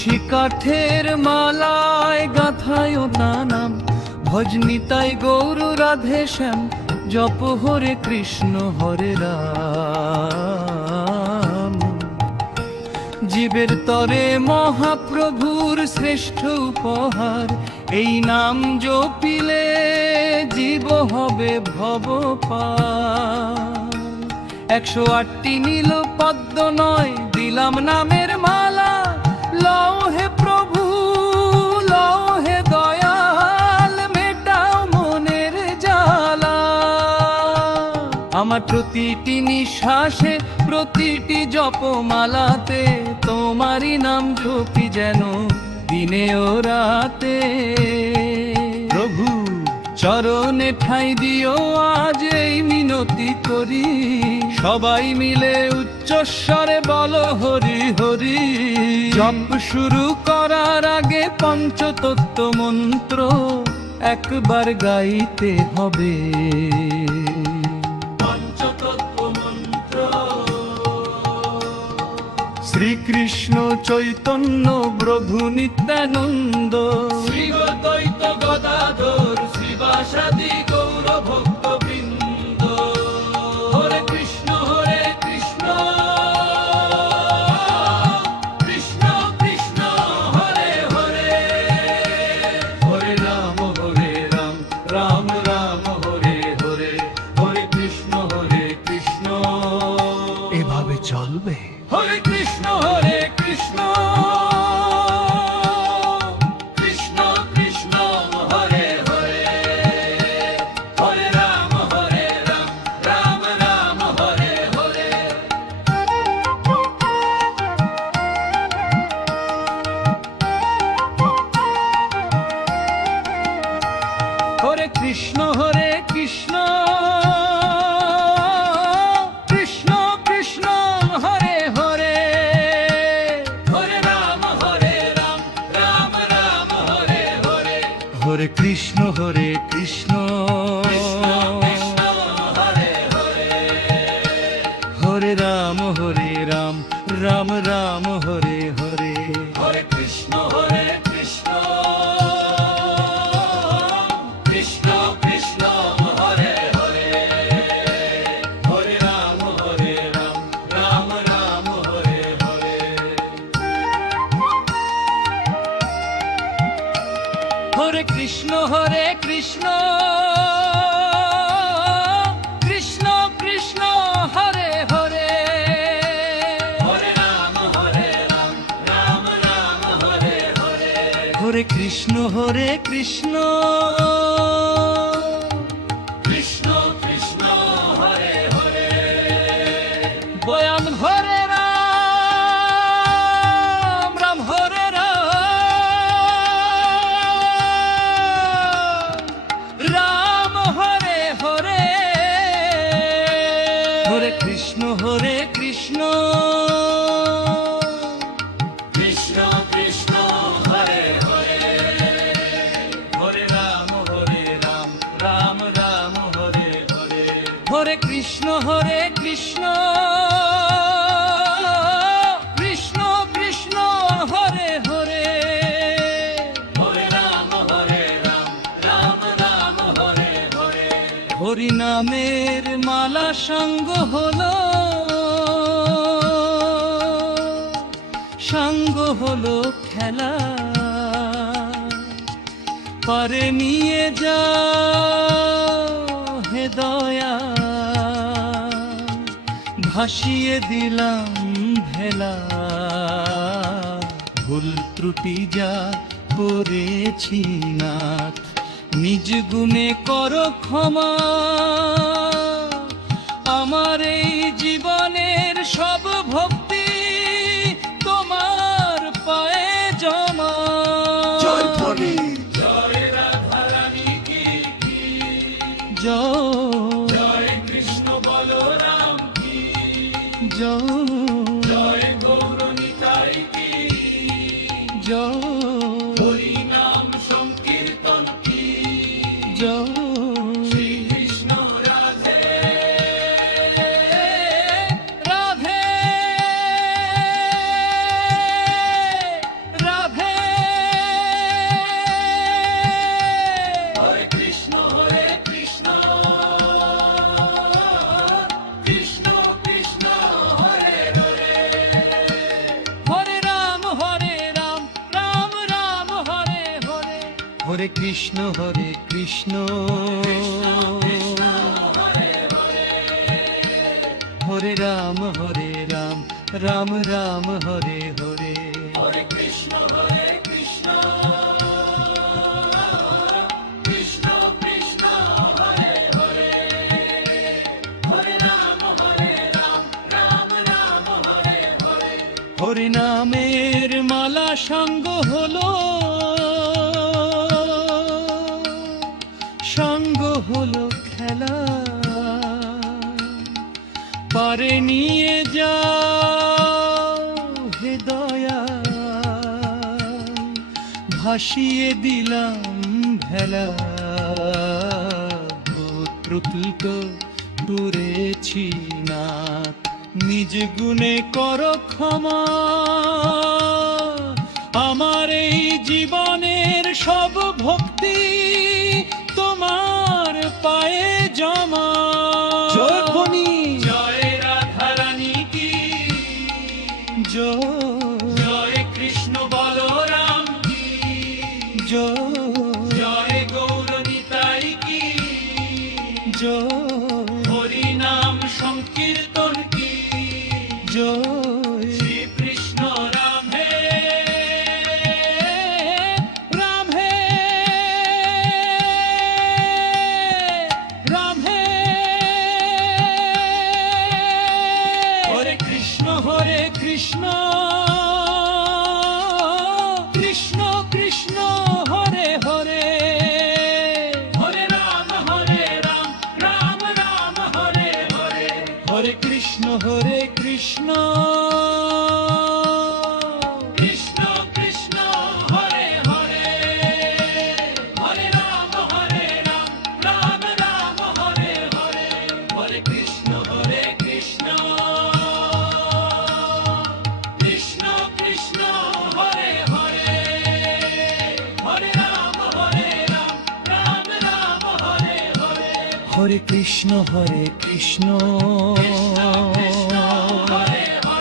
তুলসী কাঠের মালায় গাথায় তা নাম, ভজনিতাই গৌর রাধে শ্যাম, জপ হরে কৃষ্ণ হরে রাম। জীবের তরে মহাপ্রভুর শ্রেষ্ঠ উপহার, এই নাম জপিলে জীব হবে ভব পার। 108টি নীল পদ্ম নয় দিলাম নামের মালা, লও হে প্রভু লও হে দয়াল, মেটাও মনের জ্বালা। আমার প্রতিটি নিঃশ্বাসে প্রতিটি জপমালাতে তোমারই নাম জপি যেন দিনে ও রাতে। প্রভু চরণে ঠাঁই দিও আজ এই মিনতি করি, সবাই মিলে উচ্চস্বরে বলো হরি হরি। জপ শুরু করার আগে পঞ্চতত্ত্ব মন্ত্র একবার গাইতে হবে। শ্রীকৃষ্ণ চৈতন্য প্রভু নিত্যানন্দ, শ্রী দ্বৈত গদাধর শ্রীবাসাদি গৌর ভক্ত বৃন্দ। হরে কৃষ্ণ কৃষ্ণ কৃষ্ণ হরে হরে, হরে রাম রাম রাম হরে হরে, হরে কৃষ্ণ কৃষ্ণ। এভাবে চলবে। হরে কৃষ্ণ কৃষ্ণ কৃষ্ণ কৃষ্ণ হরে হরে, হরে রাম রাম রাম হরে হরে। হরে কৃষ্ণ কৃষ্ণ কৃষ্ণ কৃষ্ণ হরে হরে, হরে রাম রাম রাম হরে হরে। হরে কৃষ্ণ কৃষ্ণ হরে হরে, হরে রাম রাম রাম হরে হরে। হরে কৃষ্ণ কৃষ্ণ কৃষ্ণ কৃষ্ণ হরে হরে, হরে রাম রাম রাম হরে হরে। হরে কৃষ্ণ কৃষ্ণ কৃষ্ণ কৃষ্ণ হরে হরে, হরে রাম রাম রাম হরে হরে। হরে কৃষ্ণ কৃষ্ণ কৃষ্ণ কৃষ্ণ হরে হরে, বয়ান হরে রাম রাম হরে রাম হরে হরে। হরে কৃষ্ণ কৃষ্ণ কৃষ্ণ কৃষ্ণ হরে হরে, হরে রাম রাম রাম হরে হরে। হরে কৃষ্ণ কৃষ্ণ কৃষ্ণ কৃষ্ণ হরে হরে, হরে রাম রাম রাম হরে হরে। হরি নামের মালা সঙ্গ হলো, সঙ্গ হলো খেলা, পারে নিয়ে যা হে দয়া, ভাসিয়ে দিলাম ভেলা। ভুল ত্রুটি যা করেছি নাথ, নিজ গুণে করো ক্ষমা। আমার এই জীবনের সব ভক্তি তোমার পায়ে জমা। জয় রাধা রানী কি জয় কৃষ্ণ বলরাম কি জয় গৌর নিতাই কি হরি নাম সংকীর্তন কি শ্রী কৃষ্ণ রাধে রাধে হরে কৃষ্ণ হরে রাম রাম রাম হরে হরে হরে কৃষ্ণ কৃষ্ণ কৃষ্ণ হরে হরে হরে রাম রাম রাম হরে হরে হরি নামের মালা সঙ্গ হলো খেলা পারে নিয়ে যাও হে দয়া ভাসিয়ে দিলাম ভেলা প্রতুল করেছি না নিজ গুণে কর ক্ষমা আমার এই জীবনের সব ভক্তি তোমার পায়ে জমা জয় ফণি জয় রাধা রানী কি জয় কৃষ্ণ বলরাম কি জয় গৌর নিতাই কি হরি নাম সংকীর্তন কি শ্রী কৃষ্ণ রাম হে রাম হে রাম হে হরে কৃষ্ণ কৃষ্ণ কৃষ্ণ হরে হরে হরে রাম রাম রাম হরে হরে হরে কৃষ্ণ কৃষ্ণ কৃষ্ণ হরে হরে হরে রাম রাম রাম হরে হরে হরে কৃষ্ণ কৃষ্ণ কৃষ্ণ কৃষ্ণ হরে হরে হরে রাম রাম রাম হরে হরে হরে কৃষ্ণ